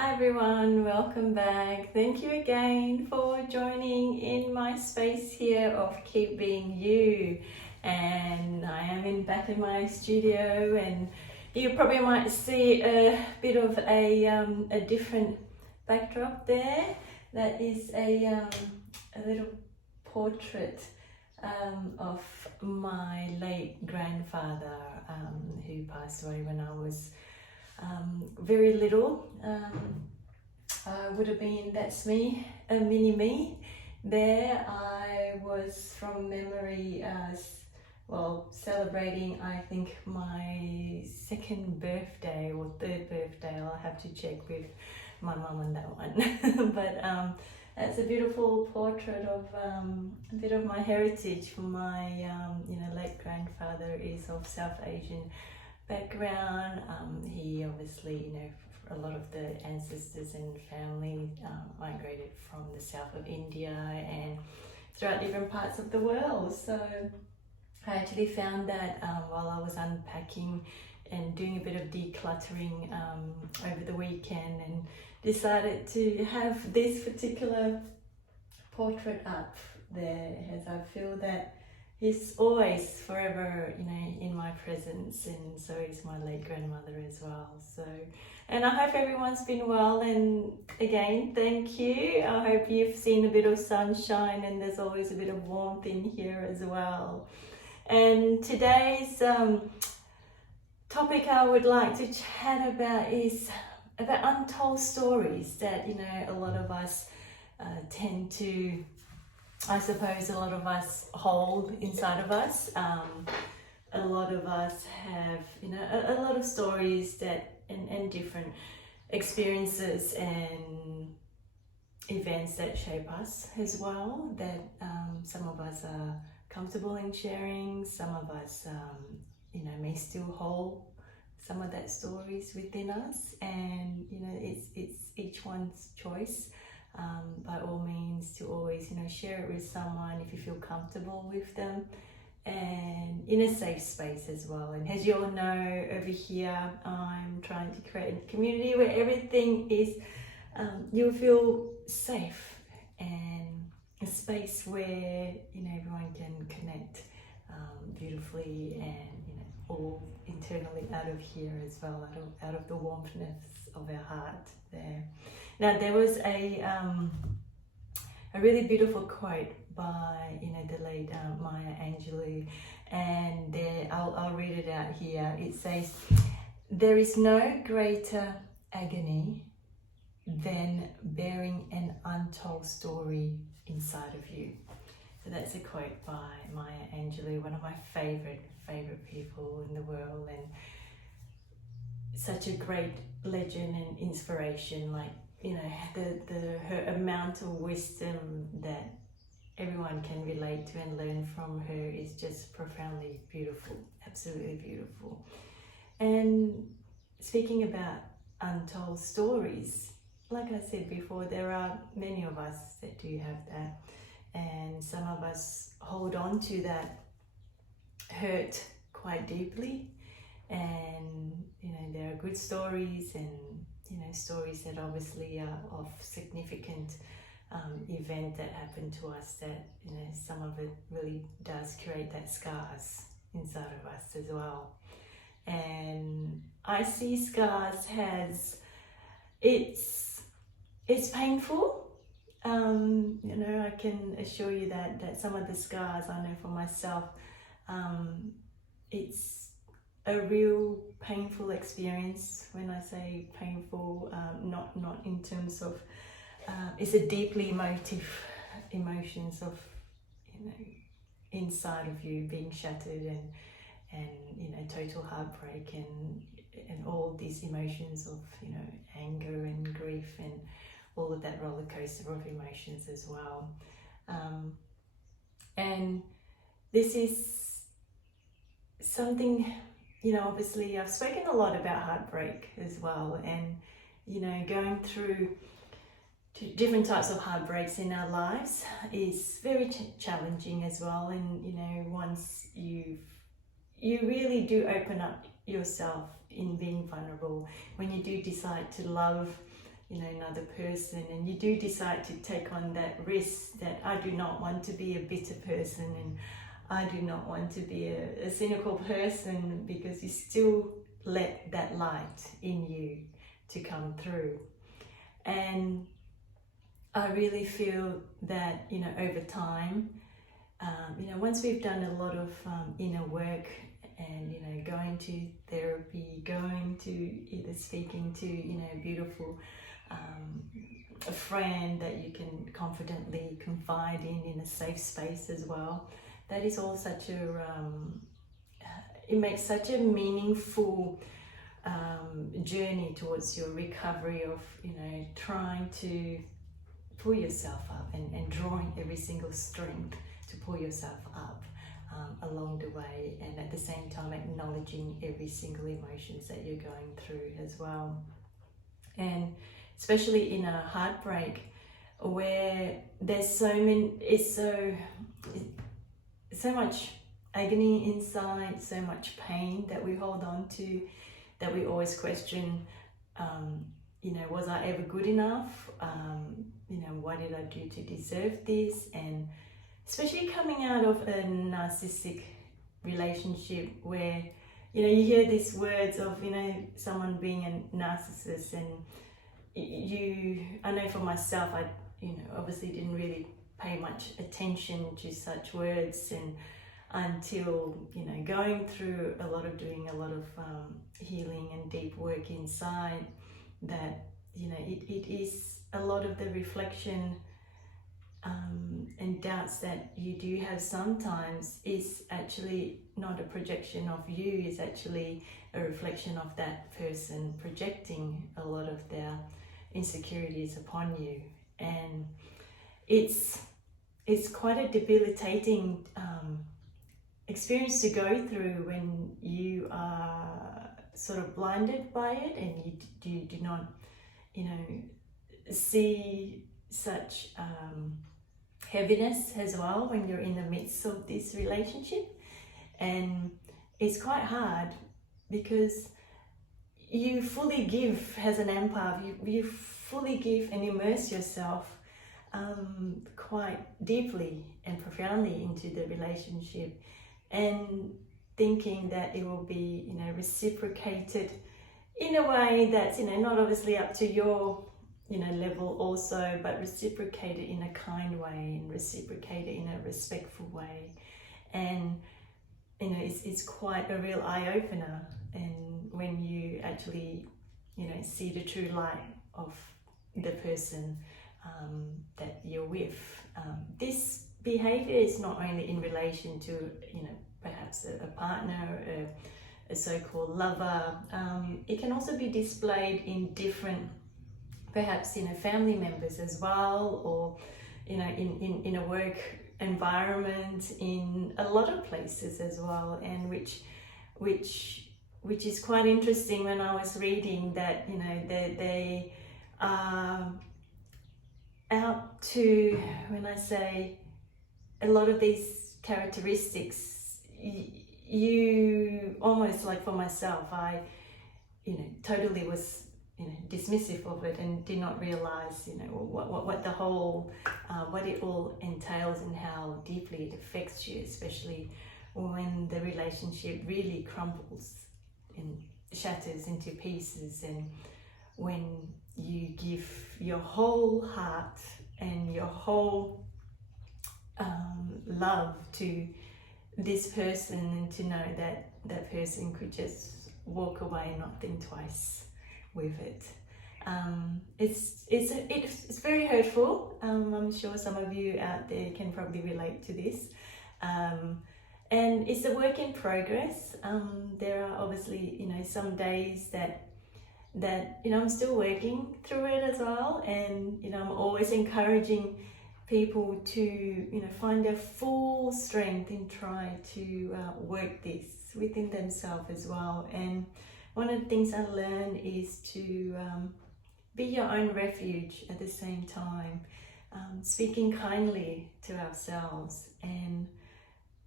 Hi everyone, welcome back. Thank you again for joining in my space here of Keep Being You. And I am back in my studio, and you probably might see a bit of a different backdrop there. That is a little portrait of my late grandfather who passed away when I was very little. I would have been, that's me, a mini me. There I was, from memory, celebrating, I think, my second birthday or third birthday. I'll have to check with my mum on that one. But that's a beautiful portrait of a bit of my heritage. From my late grandfather is of South Asian background. He obviously, a lot of the ancestors and family migrated from the south of India and throughout different parts of the world. So I actually found that while I was unpacking and doing a bit of decluttering over the weekend, and decided to have this particular portrait up there, as I feel that he's always forever, in my presence, and so is my late grandmother as well. So, and I hope everyone's been well, and again, thank you. I hope you've seen a bit of sunshine, and there's always a bit of warmth in here as well. And today's topic I would like to chat about is about untold stories that, a lot of us tend to, I suppose, a lot of us hold inside of us. A lot of us have, a lot of stories that and different experiences and events that shape us as well, that some of us are comfortable in sharing, some of us, may still hold some of that stories within us, and, it's each one's choice. By all means, to always share it with someone if you feel comfortable with them, and in a safe space as well. And as you all know, over here I'm trying to create a community where everything is you feel safe, and a space where everyone can connect beautifully, and all internally out of here as well, out of the warmthness of our heart there. Now, there was a really beautiful quote by the late Maya Angelou, and there I'll read it out here. It says, "There is no greater agony than bearing an untold story inside of you." So that's a quote by Maya Angelou, one of my favorite people in the world, and such a great legend and inspiration. Like, her amount of wisdom that everyone can relate to and learn from her is just profoundly beautiful, absolutely beautiful. And speaking about untold stories, like I said before, there are many of us that do have that, and some of us hold on to that hurt quite deeply. And there are good stories, and stories that obviously are of significant event that happened to us, that some of it really does create that scars inside of us as well. And I see scars as it's painful. I can assure you that some of the scars, I know for myself, it's a real painful experience. When I say painful, not in terms of it's a deeply emotions of inside of you being shattered, and total heartbreak, and all these emotions of anger and grief, and all of that roller coaster of emotions as well. And this is something, obviously I've spoken a lot about heartbreak as well, and going through different types of heartbreaks in our lives is very challenging as well. And once you really do open up yourself in being vulnerable, when you do decide to love another person, and you do decide to take on that risk that I do not want to be a bitter person, and I do not want to be a cynical person, because you still let that light in you to come through. And I really feel that, over time, once we've done a lot of inner work, and going to therapy, going to either speaking to a beautiful a friend that you can confidently confide in a safe space as well, that is all such it makes such a meaningful journey towards your recovery of trying to pull yourself up, and drawing every single strength to pull yourself up along the way, and at the same time acknowledging every single emotions that you're going through as well. And especially in a heartbreak, where there's so much agony inside, so much pain that we hold on to, that we always question, was I ever good enough? What did I do to deserve this? And especially coming out of a narcissistic relationship, where you hear these words of someone being a narcissist, and I know for myself, I obviously didn't really pay much attention to such words, and until going through doing a lot of healing and deep work inside, that it is a lot of the reflection and doubts that you do have sometimes is actually not a projection of you, is actually a reflection of that person projecting a lot of their insecurities upon you. And it's quite a debilitating experience to go through when you are sort of blinded by it, and you do not see such heaviness as well when you're in the midst of this relationship. And it's quite hard, because you fully give as an empath, you fully give and immerse yourself quite deeply and profoundly into the relationship, and thinking that it will be reciprocated in a way that's not obviously up to your level also, but reciprocated in a kind way, and reciprocated in a respectful way. And it's quite a real eye-opener, and when you actually see the true light of the person that you're with. This behavior is not only in relation to perhaps a partner, a so-called lover. It can also be displayed in different, perhaps family members as well, or in a work environment, in a lot of places as well, and which is quite interesting. When I was reading that they are out to, when I say a lot of these characteristics, you almost, like for myself, I totally was dismissive of it, and did not realize what the whole what it all entails, and how deeply it affects you, especially when the relationship really crumbles and shatters into pieces, and when you give your whole heart and your whole love to this person, and to know that that person could just walk away and not think twice with it. It's very hurtful. I'm sure some of you out there can probably relate to this. And it's a work in progress. There are obviously some days that I'm still working through it as well, and I'm always encouraging people to find their full strength and try to work this within themselves as well. And one of the things I learned is to be your own refuge at the same time, speaking kindly to ourselves, and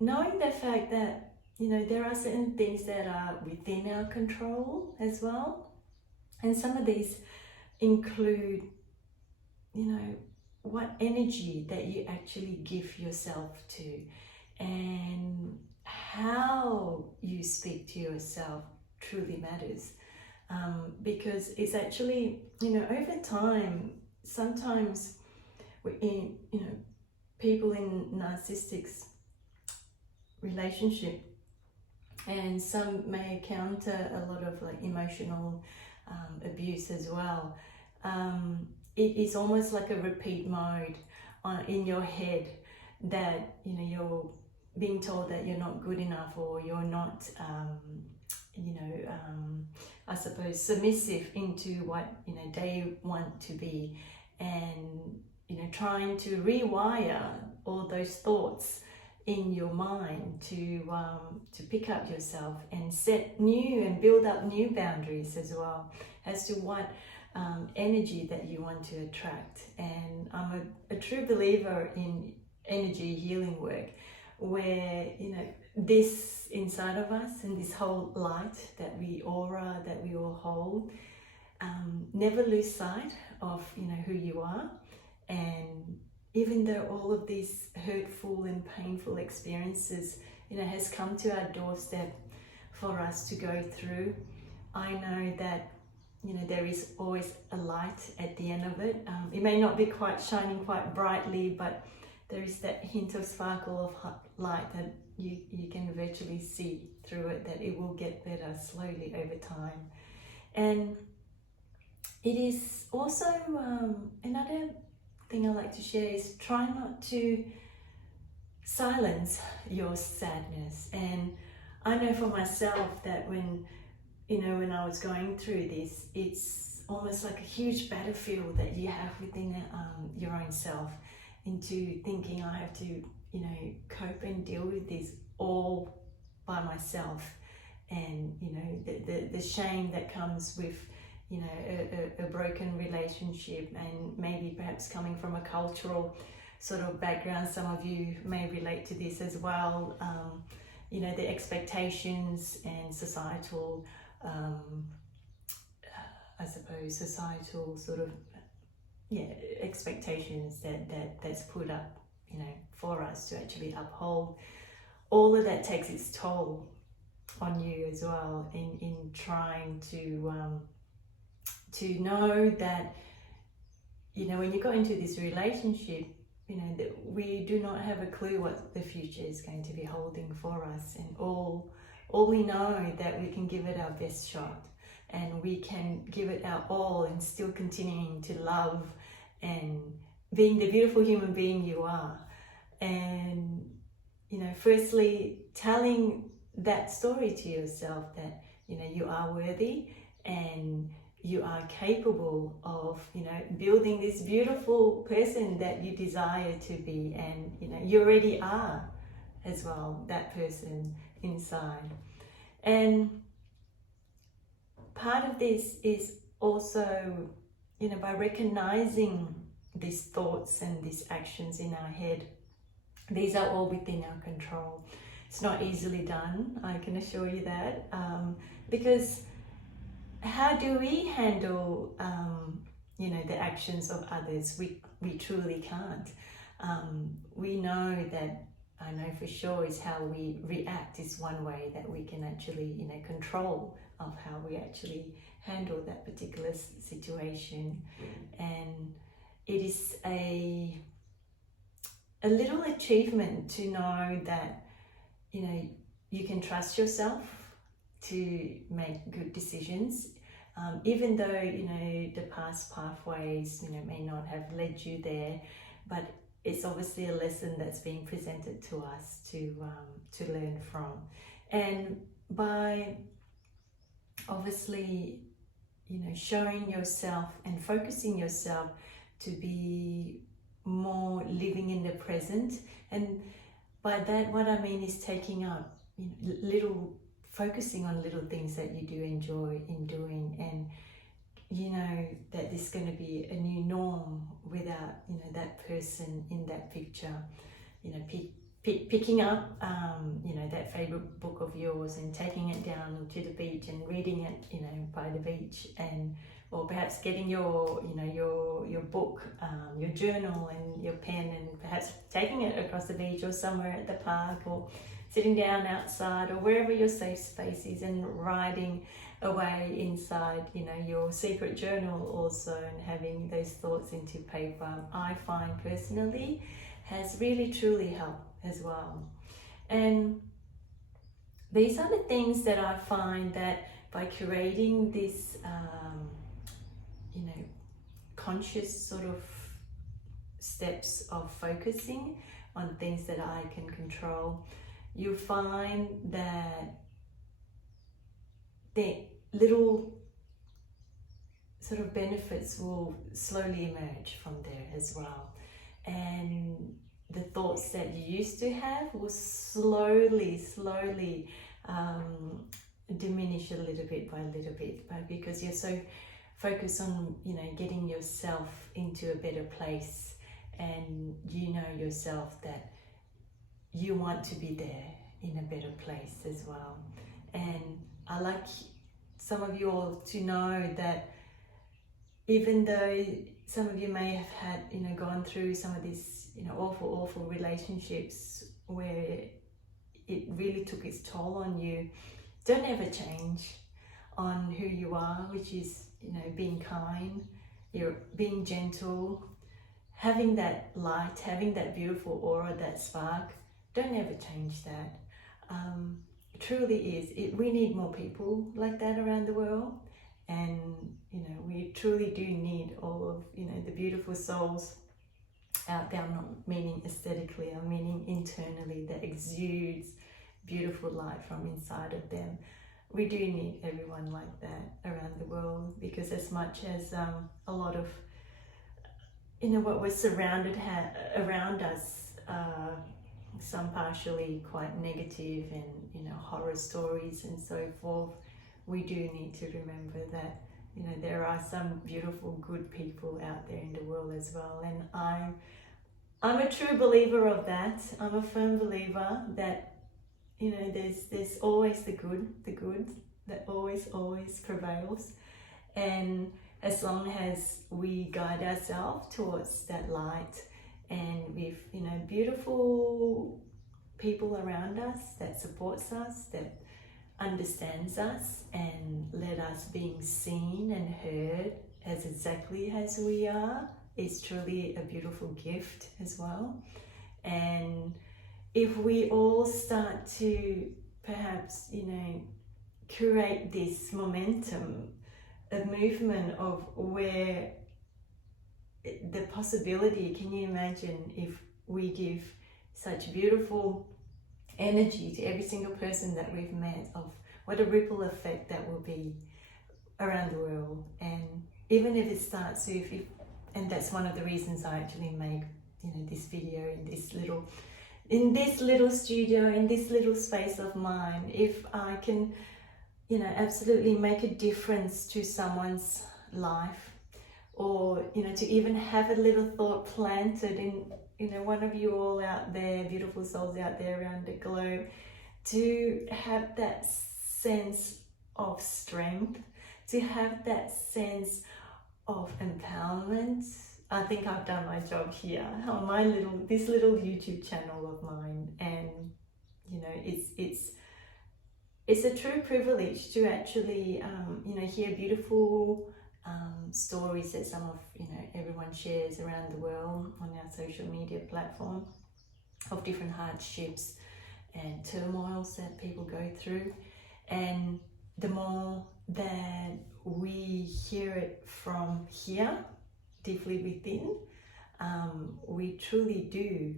knowing the fact that there are certain things that are within our control as well. And some of these include, you know, what energy that you actually give yourself to, and how you speak to yourself truly matters. Because it's actually, you know, over time, sometimes people in narcissistic relationship, and some may encounter a lot of like emotional abuse as well. It is almost like a repeat mode in your head, that, you know, you're being told that you're not good enough, or you're not I suppose submissive into what, you know, they want to be, and, you know, trying to rewire all those thoughts in your mind to pick up yourself and set new and build up new boundaries as well as to what energy that you want to attract. And I'm a true believer in energy healing work, where, you know, this inside of us and this whole light that we aura, that we all hold, never lose sight of, you know, who you are. And even though all of these hurtful and painful experiences, you know, has come to our doorstep for us to go through, I know that, you know, there is always a light at the end of it. It may not be quite shining quite brightly, but there is that hint of sparkle of light that you can virtually see through it, that it will get better slowly over time. And it is also another thing I like to share is try not to silence your sadness. And I know for myself that when I was going through this, it's almost like a huge battlefield that you have within your own self, into thinking I have to, you know, cope and deal with this all by myself. And, you know, the shame that comes with, you know, a broken relationship, and maybe perhaps coming from a cultural sort of background. Some of you may relate to this as well. You know, the expectations and societal, I suppose, societal sort of, expectations that's put up, you know, for us to actually uphold. All of that takes its toll on you as well, in trying to know that, you know, when you go into this relationship, you know, that we do not have a clue what the future is going to be holding for us. And all we know that we can give it our best shot, and we can give it our all, and still continuing to love and being the beautiful human being you are. And, you know, firstly, telling that story to yourself, that, you know, you are worthy and you are capable of, you know, building this beautiful person that you desire to be. And, you know, you already are as well, that person inside. And part of this is also, you know, by recognizing these thoughts and these actions in our head, these are all within our control. It's not easily done, I can assure you that, because how do we handle, you know, the actions of others? We truly can't. We know that, I know for sure, is how we react is one way that we can actually, you know, control of how we actually handle that particular situation. And it is a little achievement to know that, you know, you can trust yourself to make good decisions, even though, you know, the past pathways, you know, may not have led you there, but it's obviously a lesson that's being presented to us to learn from. And by obviously, you know, showing yourself and focusing yourself to be more living in the present. And by that, what I mean is taking up, you know, focusing on little things that you do enjoy in doing, and, you know, that there's going to be a new norm without, you know, that person in that picture. You know, picking up, you know, that favorite book of yours and taking it down to the beach and reading it, you know, by the beach, and or perhaps getting your book, your journal and your pen, and perhaps taking it across the beach or somewhere at the park, or sitting down outside or wherever your safe space is, and writing away inside, your secret journal also, and having those thoughts into paper, I find personally has really truly helped as well. And these are the things that I find that by creating this conscious sort of steps of focusing on things that I can control, you find that the little sort of benefits will slowly emerge from there as well. And the thoughts that you used to have will slowly diminish a little bit by little bit, but because you're so focused on getting yourself into a better place, and yourself that you want to be there in a better place as well. And I like some of you all to know that even though some of you may have had gone through some of these awful relationships where it really took its toll on you, don't ever change on who you are, which is being kind, you're being gentle, having that light, having that beautiful aura, that spark. Don't ever change that. It truly is. We need more people like that around the world, and we truly do need all of the beautiful souls out there. I'm not meaning aesthetically, I'm meaning internally, that exudes beautiful light from inside of them. We do need everyone like that around the world, because as much as a lot of what we're surrounded around us, some partially quite negative and horror stories and so forth, we do need to remember that there are some beautiful good people out there in the world as well. And I'm a true believer of that. I'm a firm believer that there's always the good that always prevails. And as long as we guide ourselves towards that light, and with beautiful people around us that supports us, that understands us, and let us being seen and heard as exactly as we are, is truly a beautiful gift as well. And if we all start to perhaps create this momentum, a movement of where the possibility, can you imagine if we give such beautiful energy to every single person that we've met, of what a ripple effect that will be around the world. And even if it starts with, and that's one of the reasons I actually make this video in this little studio, in this little space of mine. If I can absolutely make a difference to someone's life, or to even have a little thought planted in one of you all out there, beautiful souls out there around the globe, to have that sense of strength, to have that sense of empowerment, I think I've done my job here on this little YouTube channel of mine. And it's a true privilege to actually hear beautiful stories that some of everyone shares around the world on our social media platform, of different hardships and turmoils that people go through. And the more that we hear it from here, deeply within, we truly do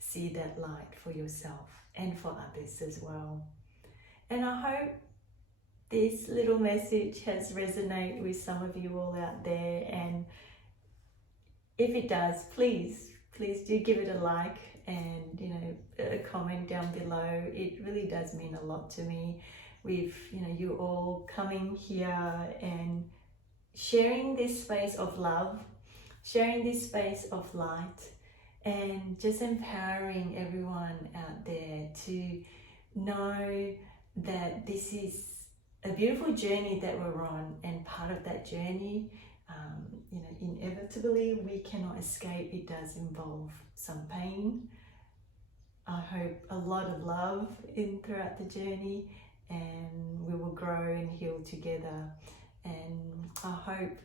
see that light for yourself and for others as well. And I hope this little message has resonated with some of you all out there, and if it does, please do give it a like and a comment down below. It really does mean a lot to me, with you all coming here and sharing this space of love, sharing this space of light, and just empowering everyone out there to know that this is a beautiful journey that we're on, and part of that journey, you know, inevitably we cannot escape. It does involve some pain. I hope a lot of love in throughout the journey, and we will grow and heal together. And I hope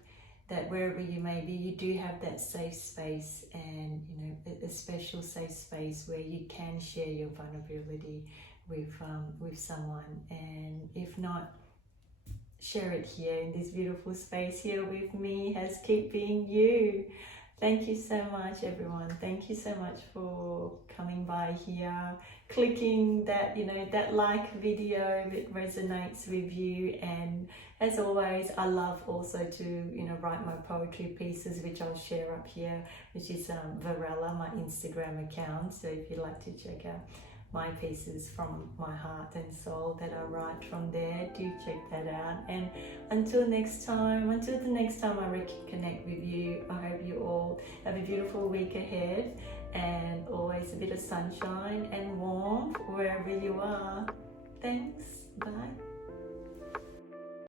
that wherever you may be, you do have that safe space, and you know, a special safe space where you can share your vulnerability with someone. And if not, share it here in this beautiful space here with me. Has keep being you. Thank you so much, everyone. Thank you so much for coming by here, clicking that, you know, that like video if it resonates with you. And as always, I love also to, you know, write my poetry pieces, which I'll share up here, which is Varela, my Instagram account. So if you'd like to check out my pieces from my heart and soul that I write from there, do check that out. And until the next time I reconnect with you, I hope you all have a beautiful week ahead, and always a bit of sunshine and warmth wherever you are. Thanks. Bye.